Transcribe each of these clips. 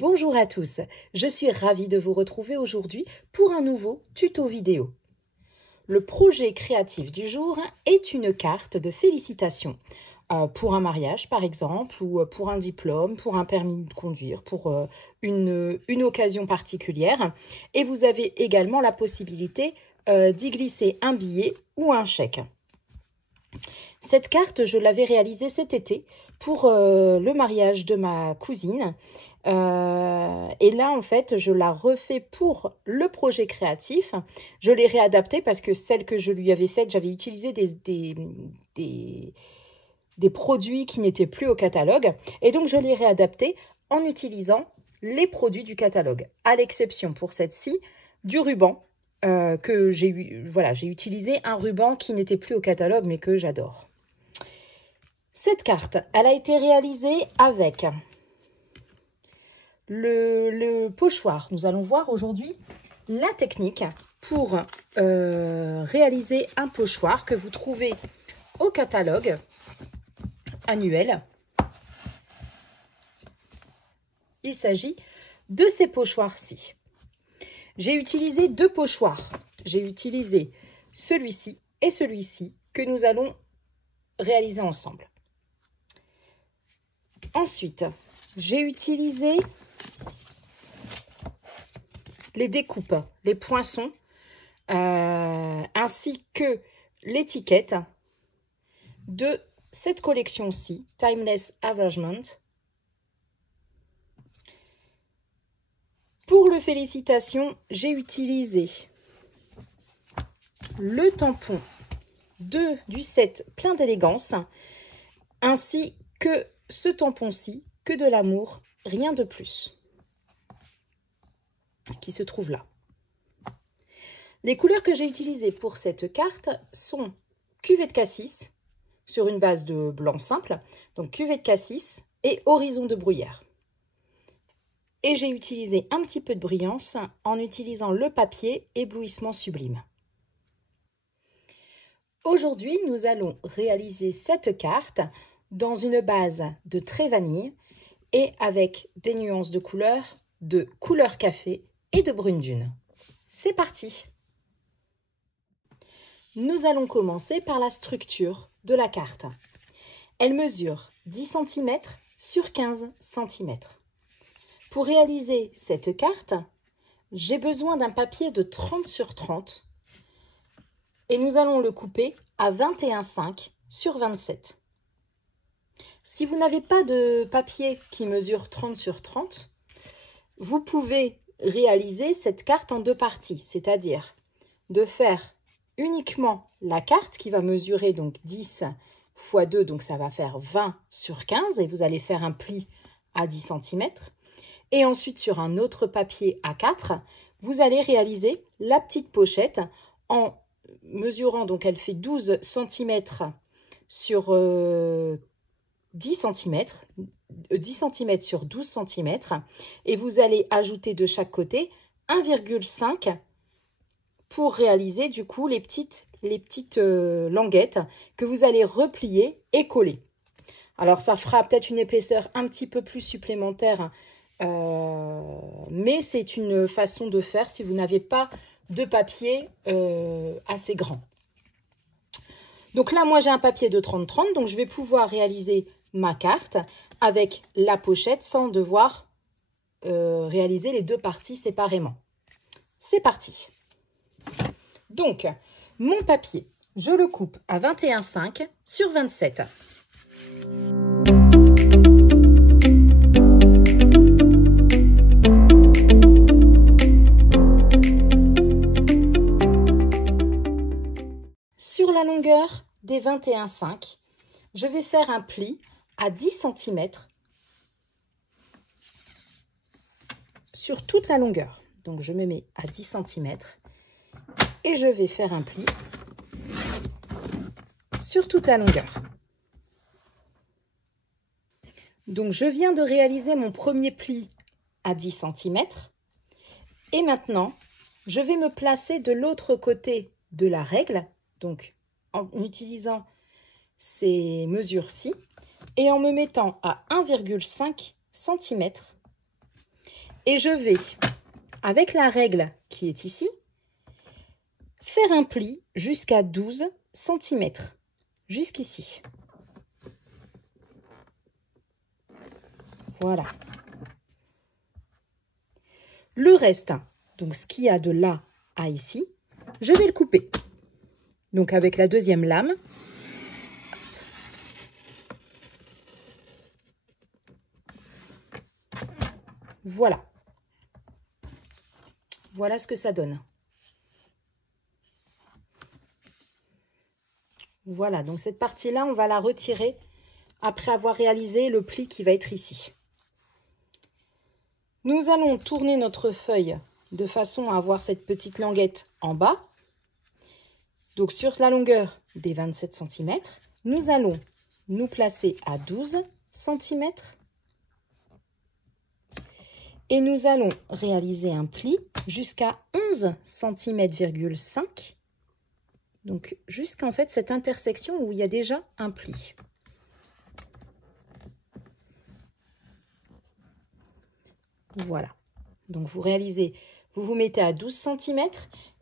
Bonjour à tous, je suis ravie de vous retrouver aujourd'hui pour un nouveau tuto vidéo. Le projet créatif du jour est une carte de félicitations pour un mariage par exemple, ou pour un diplôme, pour un permis de conduire, pour une occasion particulière. Et vous avez également la possibilité d'y glisser un billet ou un chèque. Cette carte, je l'avais réalisée cet été pour le mariage de ma cousine. Et là, en fait, je la refais pour le projet créatif. Je l'ai réadaptée parce que celle que je lui avais faite, j'avais utilisé des produits qui n'étaient plus au catalogue. Et donc, je l'ai réadaptée en utilisant les produits du catalogue, à l'exception pour cette-ci du ruban. Que j'ai utilisé un ruban qui n'était plus au catalogue mais que j'adore. Cette carte, elle a été réalisée avec le pochoir. Nous allons voir aujourd'hui la technique pour réaliser un pochoir que vous trouvez au catalogue annuel. Il s'agit de ces pochoirs-ci. J'ai utilisé deux pochoirs. J'ai utilisé celui-ci et celui-ci que nous allons réaliser ensemble. Ensuite, j'ai utilisé les découpes, les poinçons, ainsi que l'étiquette de cette collection-ci, Timeless Arrangement. Pour le félicitation, j'ai utilisé le tampon du set Plein d'élégance, ainsi que ce tampon-ci, que de l'amour, rien de plus, qui se trouve là. Les couleurs que j'ai utilisées pour cette carte sont cuvette cassis, sur une base de blanc simple, donc cuvette cassis et horizon de bruyère. Et j'ai utilisé un petit peu de brillance en utilisant le papier éblouissement sublime. Aujourd'hui, nous allons réaliser cette carte dans une base de trait vanille et avec des nuances de couleur café et de brune dune. C'est parti! Nous allons commencer par la structure de la carte. Elle mesure 10 cm sur 15 cm. Pour réaliser cette carte, j'ai besoin d'un papier de 30 sur 30 et nous allons le couper à 21,5 sur 27. Si vous n'avez pas de papier qui mesure 30 sur 30, vous pouvez réaliser cette carte en deux parties, c'est-à-dire de faire uniquement la carte qui va mesurer donc 10 x 2, donc ça va faire 20 sur 15 et vous allez faire un pli à 10 cm. Et ensuite, sur un autre papier A4, vous allez réaliser la petite pochette en mesurant, donc elle fait 12 cm sur 10 cm, 10 cm sur 12 cm. Et vous allez ajouter de chaque côté 1,5 pour réaliser du coup les petites languettes que vous allez replier et coller. Alors, ça fera peut-être une épaisseur un petit peu plus supplémentaire, mais c'est une façon de faire si vous n'avez pas de papier assez grand. Donc là, moi, j'ai un papier de 30-30, donc je vais pouvoir réaliser ma carte avec la pochette sans devoir réaliser les deux parties séparément. C'est parti. Donc, mon papier, je le coupe à 21,5 sur 27. longueur des 21,5, je vais faire un pli à 10 cm sur toute la longueur. Donc je me mets à 10 cm et je vais faire un pli sur toute la longueur. Donc je viens de réaliser mon premier pli à 10 cm et maintenant je vais me placer de l'autre côté de la règle, donc en utilisant ces mesures-ci et en me mettant à 1,5 cm et je vais, avec la règle qui est ici, faire un pli jusqu'à 12 cm, jusqu'ici. Voilà. Le reste, donc ce qu'il y a de là à ici, je vais le couper. Donc avec la deuxième lame, voilà. Voilà ce que ça donne. Voilà, donc cette partie-là, on va la retirer après avoir réalisé le pli qui va être ici. Nous allons tourner notre feuille de façon à avoir cette petite languette en bas. Donc sur la longueur des 27 cm, nous allons nous placer à 12 cm et nous allons réaliser un pli jusqu'à 11 cm,5 cm. Donc jusqu'à en fait cette intersection où il y a déjà un pli. Voilà. Donc vous réalisez, vous vous mettez à 12 cm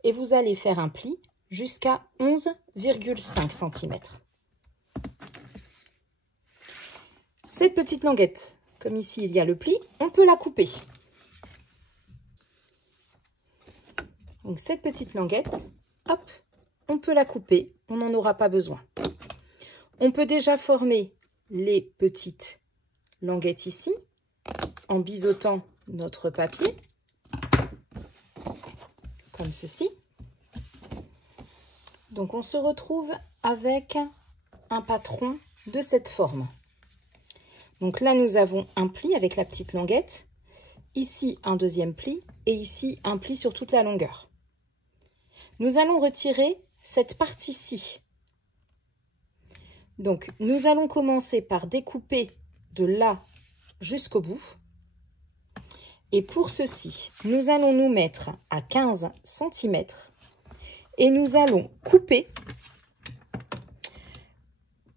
et vous allez faire un pli jusqu'à 11,5 cm. Cette petite languette, comme ici il y a le pli, on peut la couper. Donc cette petite languette, hop, on peut la couper, on n'en aura pas besoin. On peut déjà former les petites languettes ici, en biseautant notre papier, comme ceci. Donc on se retrouve avec un patron de cette forme. Donc là nous avons un pli avec la petite languette, ici un deuxième pli et ici un pli sur toute la longueur. Nous allons retirer cette partie-ci. Donc nous allons commencer par découper de là jusqu'au bout. Et pour ceci, nous allons nous mettre à 15 cm et nous allons couper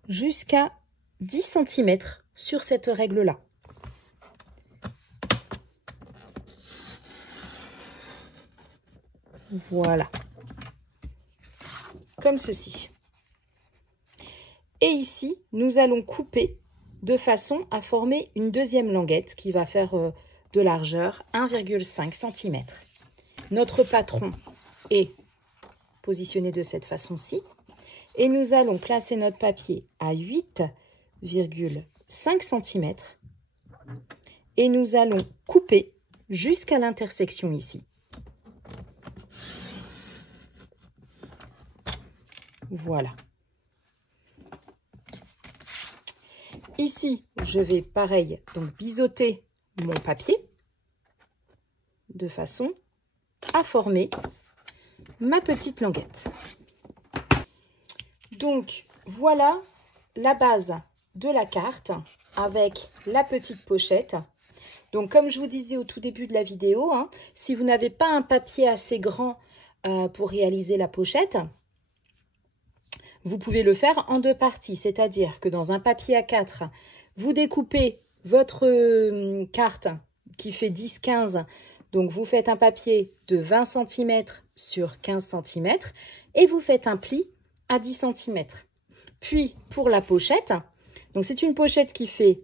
jusqu'à 10 cm sur cette règle-là. Voilà. Comme ceci. Et ici, nous allons couper de façon à former une deuxième languette qui va faire de largeur 1,5 cm. Notre patron est positionné de cette façon-ci. Et nous allons placer notre papier à 8,5 cm. Et nous allons couper jusqu'à l'intersection ici. Voilà. Ici, je vais pareil, donc biseauter mon papier de façon à former ma petite languette. Donc, voilà la base de la carte avec la petite pochette. Donc, comme je vous disais au tout début de la vidéo, si vous n'avez pas un papier assez grand pour réaliser la pochette, vous pouvez le faire en deux parties, c'est-à-dire que dans un papier A4, vous découpez votre carte qui fait 10-15, donc vous faites un papier de 20 cm sur 15 cm et vous faites un pli à 10 cm. Puis pour la pochette, donc c'est une pochette qui fait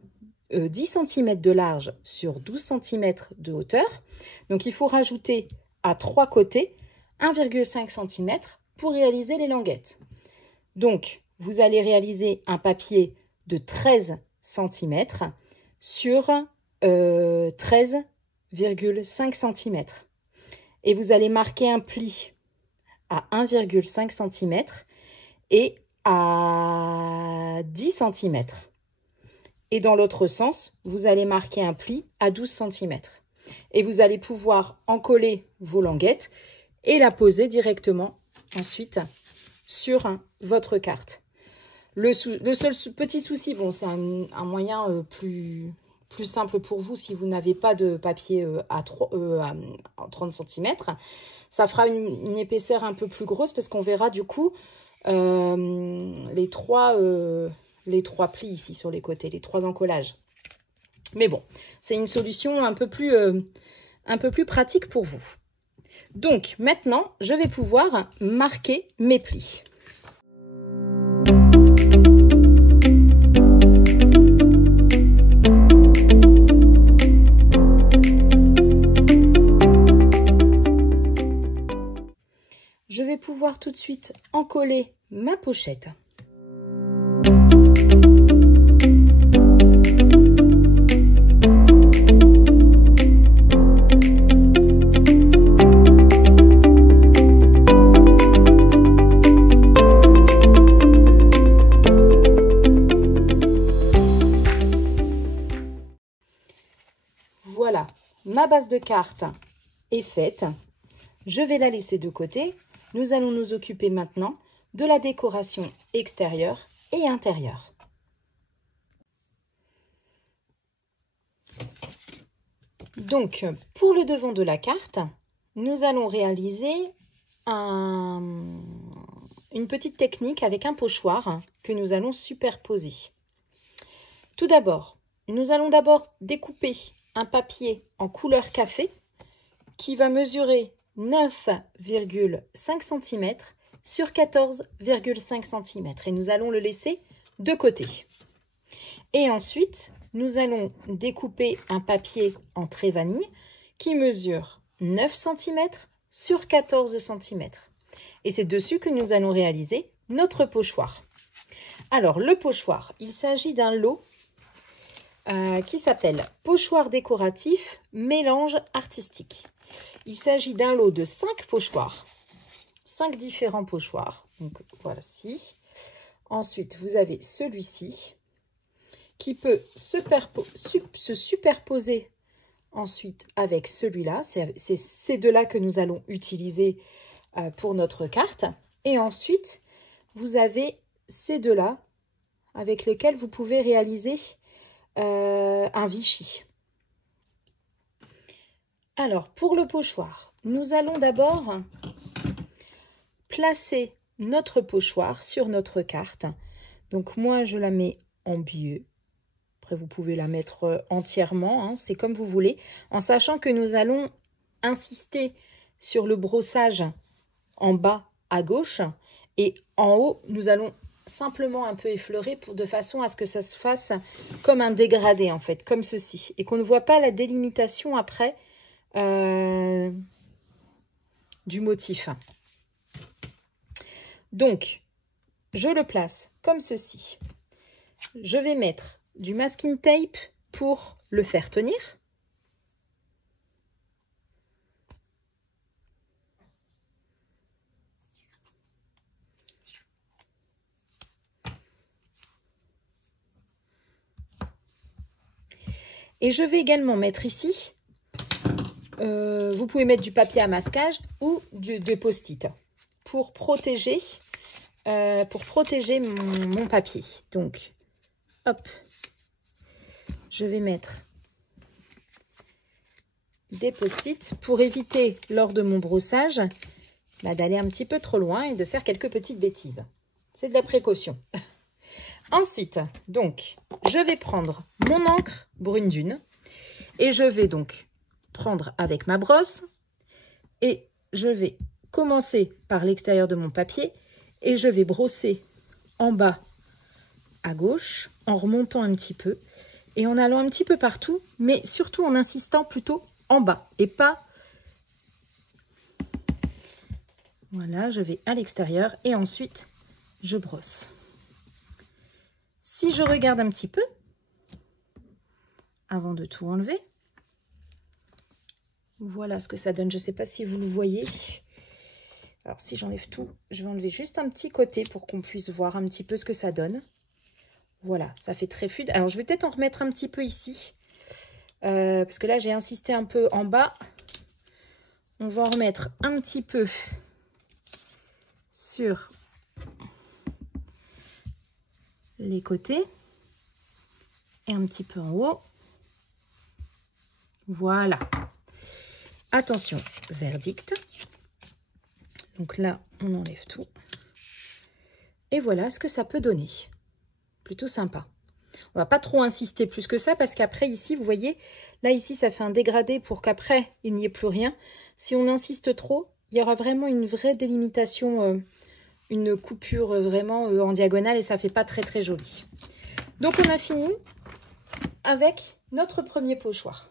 10 cm de large sur 12 cm de hauteur, donc il faut rajouter à trois côtés 1,5 cm pour réaliser les languettes. Donc, vous allez réaliser un papier de 13 cm sur 13,5 cm. Et vous allez marquer un pli à 1,5 cm et à 10 cm. Et dans l'autre sens, vous allez marquer un pli à 12 cm. Et vous allez pouvoir encoller vos languettes et la poser directement ensuite sur votre carte. Le seul petit souci, bon, c'est un moyen plus simple pour vous si vous n'avez pas de papier à 30 cm. Ça fera une épaisseur un peu plus grosse parce qu'on verra du coup les trois plis ici sur les côtés, les 3 encollages. Mais bon, c'est une solution un peu plus pratique pour vous. Donc maintenant, je vais pouvoir marquer mes plis. Je vais pouvoir tout de suite encoller ma pochette. Voilà, ma base de carte est faite. Je vais la laisser de côté. Nous allons nous occuper maintenant de la décoration extérieure et intérieure. Donc, pour le devant de la carte, nous allons réaliser une petite technique avec un pochoir que nous allons superposer. Tout d'abord, nous allons découper un papier en couleur café qui va mesurer 9,5 cm sur 14,5 cm et nous allons le laisser de côté. Et ensuite, nous allons découper un papier en trait vanille qui mesure 9 cm sur 14 cm. Et c'est dessus que nous allons réaliser notre pochoir. Alors, le pochoir, il s'agit d'un lot qui s'appelle Pochoir décoratif mélange artistique. Il s'agit d'un lot de 5 pochoirs, 5 différents pochoirs. Donc voici. Ensuite, vous avez celui-ci qui peut se superposer ensuite avec celui-là. C'est ces deux-là que nous allons utiliser pour notre carte. Et ensuite, vous avez ces deux-là avec lesquels vous pouvez réaliser un Vichy. Alors, pour le pochoir, nous allons d'abord placer notre pochoir sur notre carte. Donc, moi, je la mets en biais. Après, vous pouvez la mettre entièrement, hein, c'est comme vous voulez, en sachant que nous allons insister sur le brossage en bas à gauche et en haut, nous allons simplement un peu effleurer de façon à ce que ça se fasse comme un dégradé, en fait, comme ceci, et qu'on ne voit pas la délimitation après du motif. Donc, je le place comme ceci. Je vais mettre du masking tape pour le faire tenir. Et je vais également mettre ici, vous pouvez mettre du papier à masquage ou des post-it pour protéger mon papier. Donc, hop, je vais mettre des post-it pour éviter lors de mon brossage d'aller un petit peu trop loin et de faire quelques petites bêtises. C'est de la précaution. Ensuite, donc, je vais prendre mon encre brune dune et je vais donc prendre avec ma brosse et je vais commencer par l'extérieur de mon papier et je vais brosser en bas à gauche en remontant un petit peu et en allant un petit peu partout, mais surtout en insistant plutôt en bas et pas... Voilà, je vais à l'extérieur et ensuite je brosse. Si je regarde un petit peu, avant de tout enlever, voilà ce que ça donne. Je ne sais pas si vous le voyez. Alors, si j'enlève tout, je vais enlever juste un petit côté pour qu'on puisse voir un petit peu ce que ça donne. Voilà, ça fait très fluide. Alors, je vais peut-être en remettre un petit peu ici. Parce que là, j'ai insisté un peu en bas. On va en remettre un petit peu sur les côtés. Et un petit peu en haut. Voilà. Attention, verdict. Donc là, on enlève tout. Et voilà ce que ça peut donner. Plutôt sympa. On va pas trop insister plus que ça parce qu'après ici, vous voyez, là ici, ça fait un dégradé pour qu'après, il n'y ait plus rien. Si on insiste trop, il y aura vraiment une vraie délimitation, une coupure vraiment en diagonale et ça fait pas très très joli. Donc on a fini avec notre premier pochoir.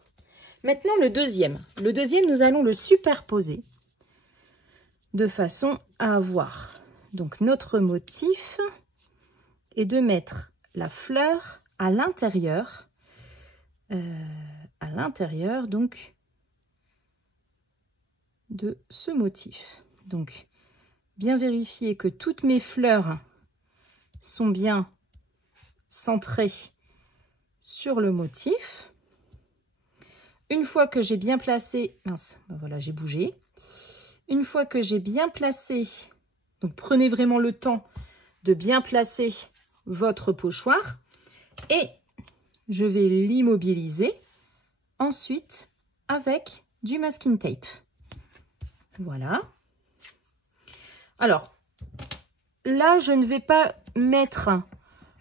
Maintenant le deuxième. Le deuxième, nous allons le superposer de façon à avoir donc notre motif et de mettre la fleur à l'intérieur donc de ce motif. Donc bien vérifier que toutes mes fleurs sont bien centrées sur le motif. Une fois que j'ai bien placé, mince, ben voilà, j'ai bougé. Une fois que j'ai bien placé, donc prenez vraiment le temps de bien placer votre pochoir et je vais l'immobiliser ensuite avec du masking tape. Voilà. Alors, là, je ne vais pas mettre...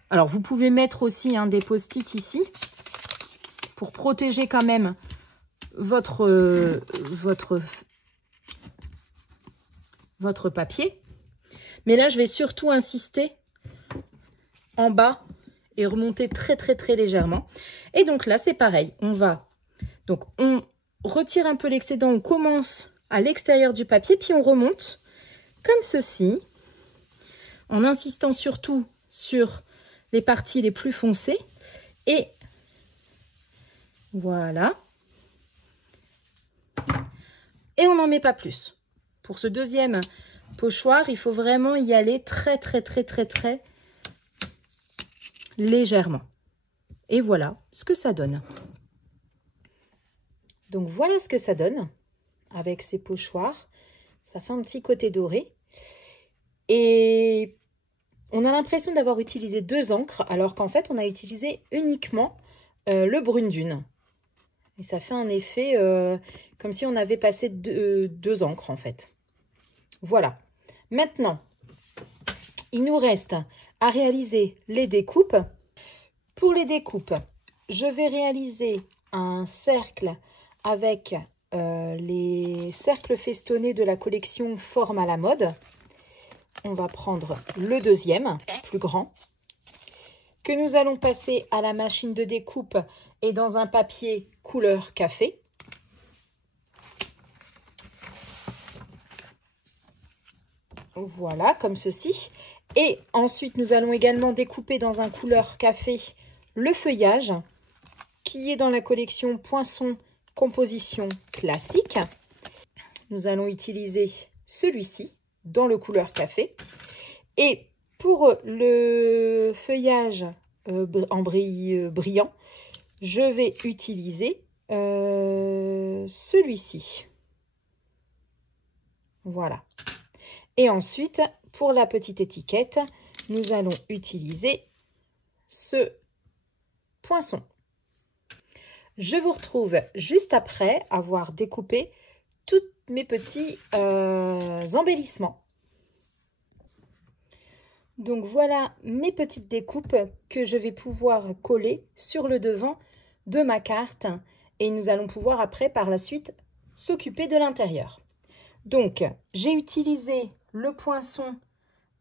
Alors, vous pouvez mettre aussi des post-it ici pour protéger quand même votre papier. Mais là, je vais surtout insister en bas et remonter très, très, très légèrement. Et donc là, c'est pareil. On retire un peu l'excédent. On commence à l'extérieur du papier, puis on remonte comme ceci, en insistant surtout sur les parties les plus foncées. Et voilà. Et on n'en met pas plus. Pour ce deuxième pochoir, il faut vraiment y aller très, très, très, très, très légèrement. Et voilà ce que ça donne. Donc voilà ce que ça donne avec ces pochoirs. Ça fait un petit côté doré. Et on a l'impression d'avoir utilisé 2 encres, alors qu'en fait, on a utilisé uniquement le brune dune. Et ça fait un effet comme si on avait passé 2 encres, en fait. Voilà. Maintenant, il nous reste à réaliser les découpes. Pour les découpes, je vais réaliser un cercle avec les cercles festonnés de la collection Forme à la mode. On va prendre le deuxième, plus grand, que nous allons passer à la machine de découpe et dans un papier couleur café. Voilà, comme ceci. Et ensuite, nous allons également découper dans un couleur café le feuillage qui est dans la collection Poinçon Composition Classique. Nous allons utiliser celui-ci dans le couleur café. Et pour le feuillage en brillant, je vais utiliser celui-ci. Voilà. Et ensuite, pour la petite étiquette, nous allons utiliser ce poinçon. Je vous retrouve juste après avoir découpé tous mes petits embellissements. Donc voilà mes petites découpes que je vais pouvoir coller sur le devant de ma carte et nous allons pouvoir après par la suite s'occuper de l'intérieur. Donc j'ai utilisé le poinçon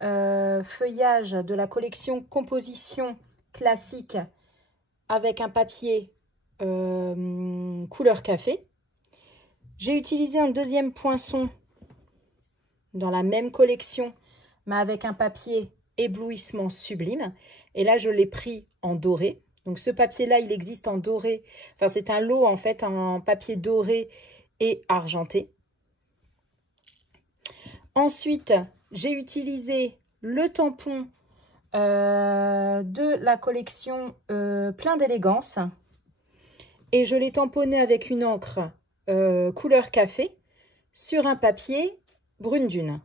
feuillage de la collection Composition Classique avec un papier couleur café. J'ai utilisé un deuxième poinçon dans la même collection mais avec un papier éblouissement sublime. Et là, je l'ai pris en doré. Donc, ce papier-là, il existe en doré. Enfin, c'est un lot, en fait, en papier doré et argenté. Ensuite, j'ai utilisé le tampon de la collection Plein d'élégance. Et je l'ai tamponné avec une encre couleur café sur un papier brune dune.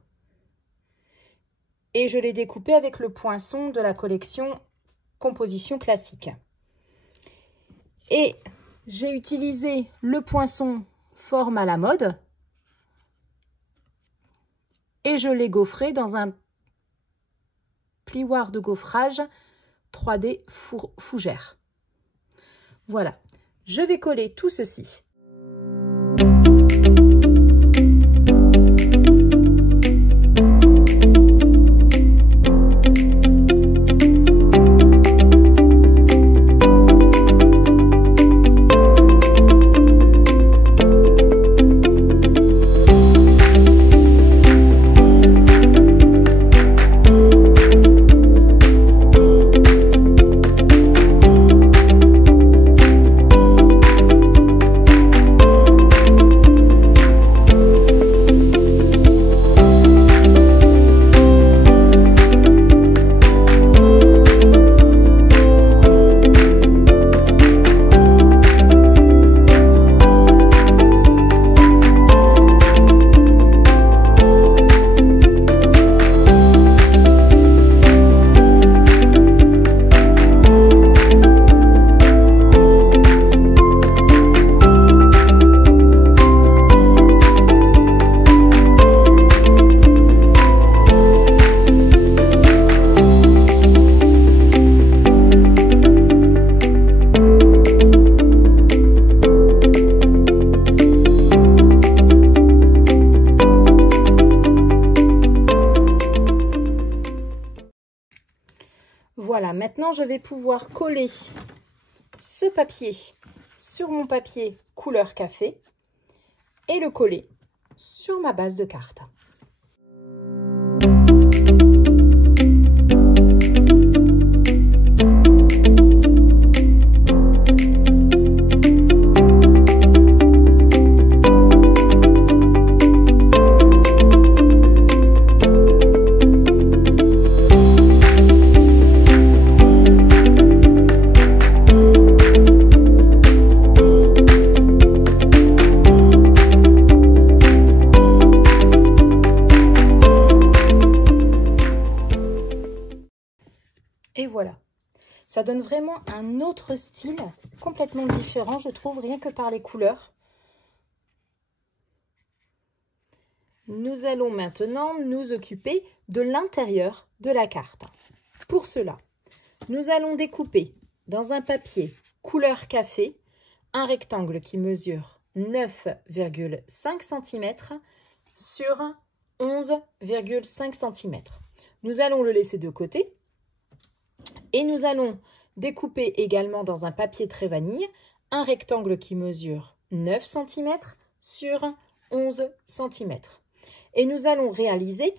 Et je l'ai découpé avec le poinçon de la collection Composition classique. Et j'ai utilisé le poinçon forme à la mode et je l'ai gaufré dans un plioir de gaufrage 3D fougère. Voilà, je vais coller tout ceci. Voilà, maintenant je vais pouvoir coller ce papier sur mon papier couleur café et le coller sur ma base de carte. Et voilà, ça donne vraiment un autre style complètement différent, je trouve, rien que par les couleurs. Nous allons maintenant nous occuper de l'intérieur de la carte. Pour cela, nous allons découper dans un papier couleur café un rectangle qui mesure 9,5 cm sur 11,5 cm. Nous allons le laisser de côté. Et nous allons découper également dans un papier très vanille un rectangle qui mesure 9 cm sur 11 cm. Et nous allons réaliser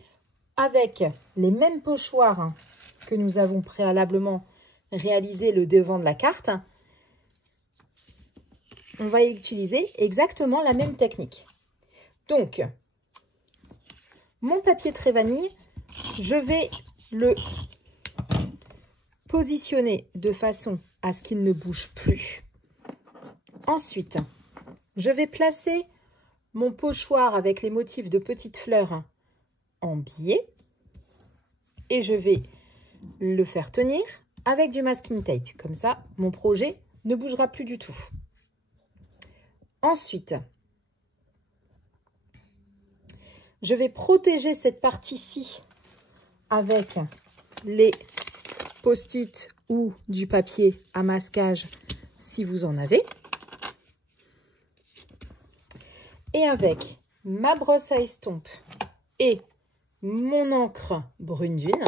avec les mêmes pochoirs que nous avons préalablement réalisé le devant de la carte. On va utiliser exactement la même technique. Donc, mon papier très vanille, je vais le positionner de façon à ce qu'il ne bouge plus. Ensuite, je vais placer mon pochoir avec les motifs de petites fleurs en biais et je vais le faire tenir avec du masking tape. Comme ça, mon projet ne bougera plus du tout. Ensuite, je vais protéger cette partie-ci avec les post-it ou du papier à masquage si vous en avez. Et avec ma brosse à estompe et mon encre brune dune,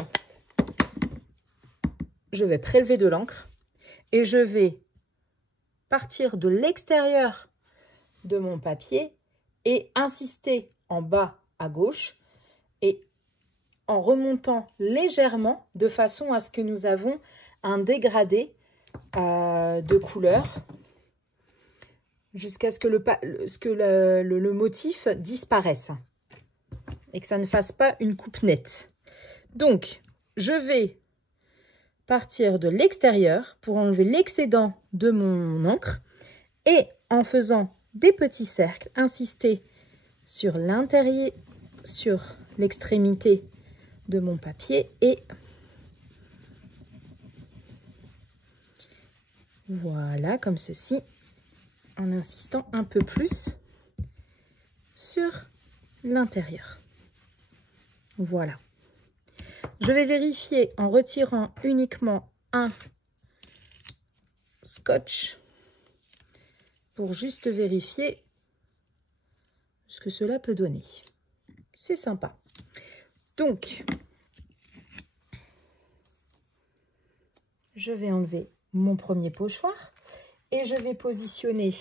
je vais prélever de l'encre et je vais partir de l'extérieur de mon papier et insister en bas à gauche et en remontant légèrement de façon à ce que nous avons un dégradé de couleur jusqu'à ce que le motif disparaisse. et que ça ne fasse pas une coupe nette. Donc, je vais partir de l'extérieur pour enlever l'excédent de mon encre et en faisant des petits cercles, insister sur l'intérieur, sur l'extrémité de mon papier et voilà, comme ceci, en insistant un peu plus sur l'intérieur. Voilà. Je vais vérifier en retirant uniquement un scotch pour juste vérifier ce que cela peut donner. C'est sympa. Donc, je vais enlever mon premier pochoir et je vais positionner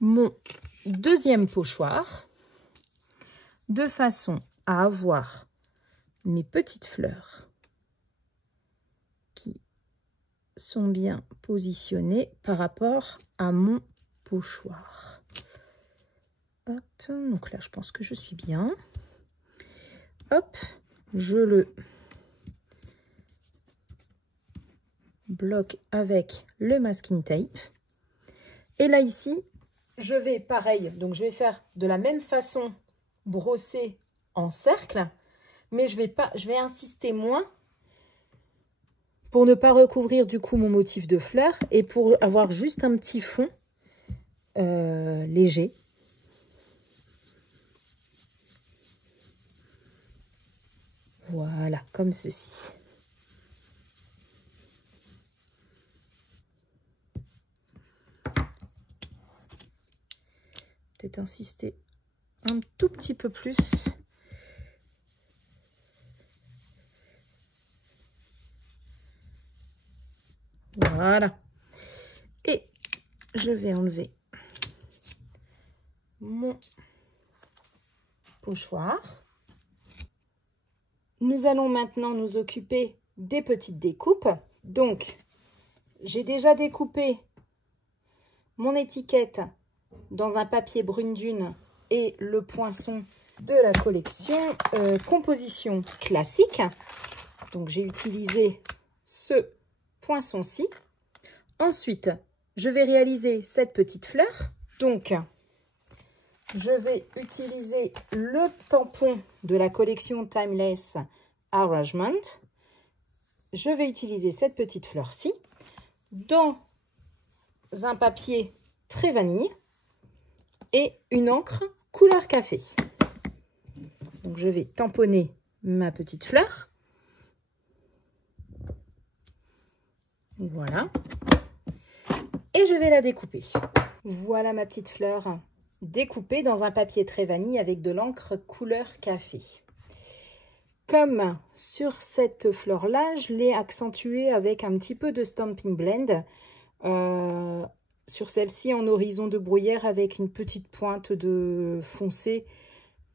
mon deuxième pochoir de façon à avoir mes petites fleurs qui sont bien positionnées par rapport à mon pochoir. Hop, donc là je pense que je suis bien. Hop, je le bloque avec le masking tape. Et là ici, je vais pareil, donc je vais faire de la même façon brosser en cercle, mais je vais insister moins pour ne pas recouvrir du coup mon motif de fleurs et pour avoir juste un petit fond léger. Voilà, comme ceci. Peut-être insister un tout petit peu plus. Voilà. Et je vais enlever mon pochoir. Nous allons maintenant nous occuper des petites découpes. Donc, j'ai déjà découpé mon étiquette dans un papier brune dune et le poinçon de la collection composition classique. Donc, j'ai utilisé ce poinçon-ci. Ensuite, je vais réaliser cette petite fleur. Donc, je vais utiliser le tampon de la collection Timeless Arrangement. Je vais utiliser cette petite fleur-ci dans un papier très vanille et une encre couleur café. Donc, je vais tamponner ma petite fleur. Voilà. Et je vais la découper. Voilà ma petite fleur découpée dans un papier très vanille avec de l'encre couleur café. Comme sur cette fleur-là, je l'ai accentuée avec un petit peu de Stampin' Blend. Sur celle-ci, en horizon de bruyère avec une petite pointe de foncé.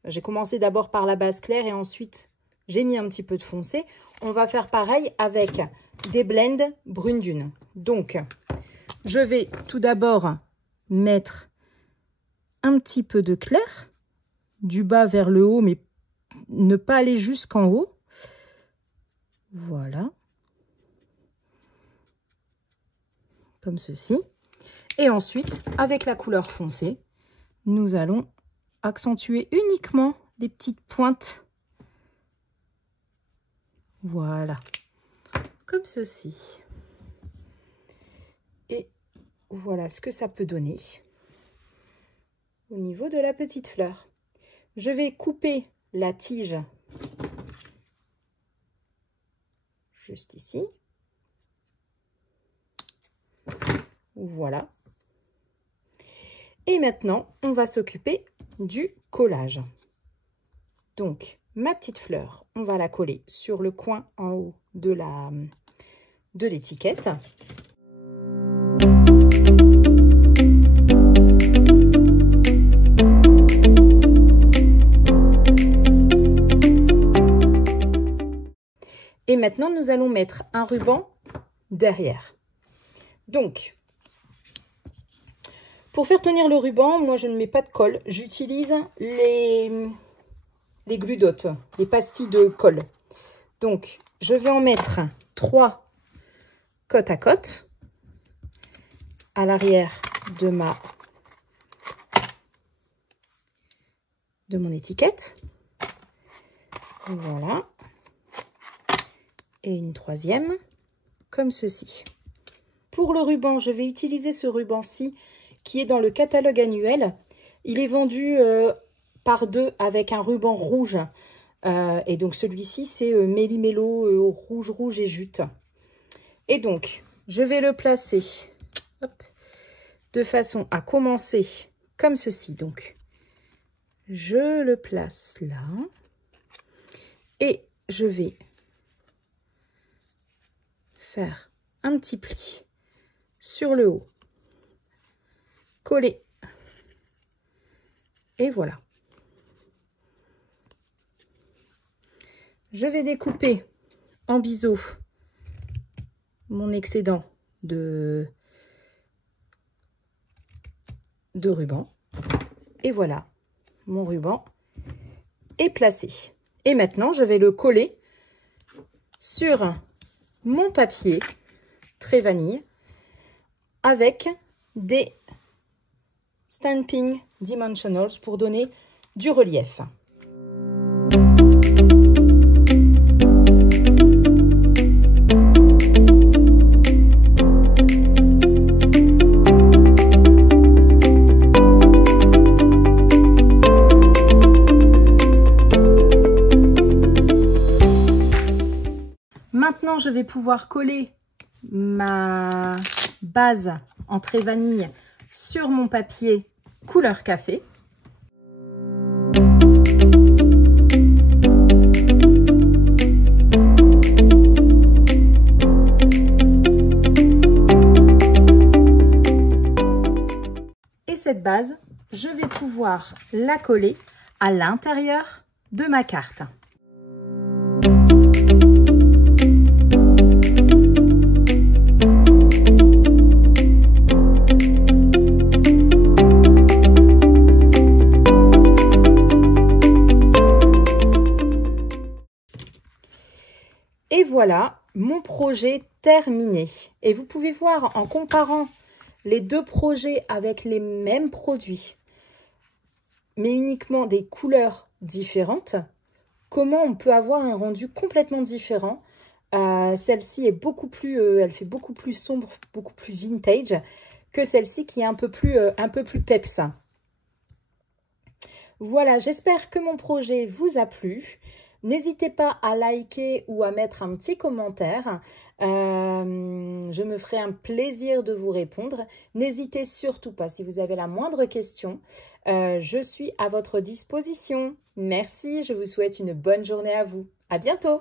J'ai commencé d'abord par la base claire et ensuite j'ai mis un petit peu de foncé. On va faire pareil avec des blends brune dune. Donc, je vais tout d'abord mettre un petit peu de clair, du bas vers le haut, mais ne pas aller jusqu'en haut. Voilà. Comme ceci. Et ensuite, avec la couleur foncée, nous allons accentuer uniquement les petites pointes. Voilà. Comme ceci. Et voilà ce que ça peut donner au niveau de la petite fleur. Je vais couper la tige juste ici. Voilà. Et maintenant, on va s'occuper du collage. Donc, ma petite fleur, on va la coller sur le coin en haut de l'étiquette. Et maintenant, nous allons mettre un ruban derrière. Donc, pour faire tenir le ruban, moi je ne mets pas de colle. J'utilise les les gludotes, les pastilles de colle. Donc, je vais en mettre 3 côte à côte à l'arrière de mon étiquette. Voilà. Et une 3e, comme ceci. Pour le ruban, je vais utiliser ce ruban-ci qui est dans le catalogue annuel. Il est vendu par 2 avec un ruban rouge. Et donc celui-ci, c'est méli-mélo, rouge et jute. Et donc, je vais le placer de façon à commencer comme ceci. Donc, je le place là. Et je vais faire un petit pli sur le haut. Coller. Et voilà. Je vais découper en biseau mon excédent de ruban. Et voilà, mon ruban est placé. Et maintenant, je vais le coller sur mon papier très vanille avec des Stampin' Dimensionals pour donner du relief. Maintenant, je vais pouvoir coller ma base en trait vanille sur mon papier couleur café. Et cette base, je vais pouvoir la coller à l'intérieur de ma carte. Et voilà mon projet terminé. Et vous pouvez voir en comparant les 2 projets avec les mêmes produits, mais uniquement des couleurs différentes, comment on peut avoir un rendu complètement différent. Celle-ci est beaucoup plus, elle fait beaucoup plus sombre, beaucoup plus vintage que celle-ci qui est un peu plus peps. Voilà, j'espère que mon projet vous a plu. N'hésitez pas à liker ou à mettre un petit commentaire. Je me ferai un plaisir de vous répondre. N'hésitez surtout pas, si vous avez la moindre question, je suis à votre disposition. Merci, je vous souhaite une bonne journée à vous. À bientôt!